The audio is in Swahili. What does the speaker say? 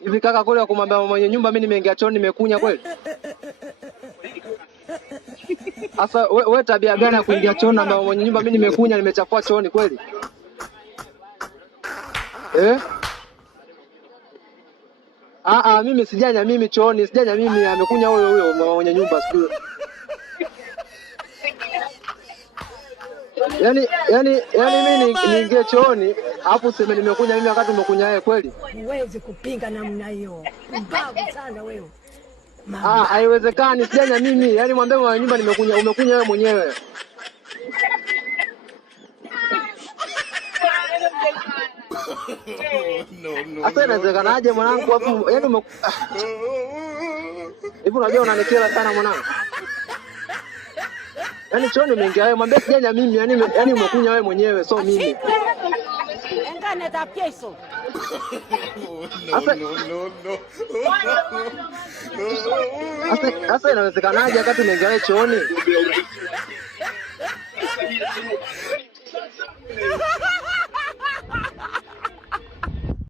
Hivi kaka kule kumwambia mwenye nyumba mimi nimeingia chooni nimekunya kweli? Sasa wewe tabia gani ya kuingia chooni na mwenye nyumba mimi nimekunya nimechafua chooni kweli? Mimi sijanya mimi chooni, sijanya mimi amekunya huyo mwenye nyumba sio. Yaani mimi niingie chooni hapo useme nimekunya mimi wakati umekunya yeye kweli? Huwezi kupinga namna hiyo. Mbavu sana wewe. Haiwezekani, sijanya mimi. Yaani mwambie mwenye nyumba nimekunya, umekunya wewe mwenyewe. No. Asa inawezekanaje mwanangu hapo? Yaani hivi unajua unanikera sana mwanangu. Yaani chooni umeingia wewe, mwambie sijanya mimi, yaani umekunya wewe mwenyewe, so mimi. Engane za pieso. Asa inawezekanaje wakati umeingia wewe chooni?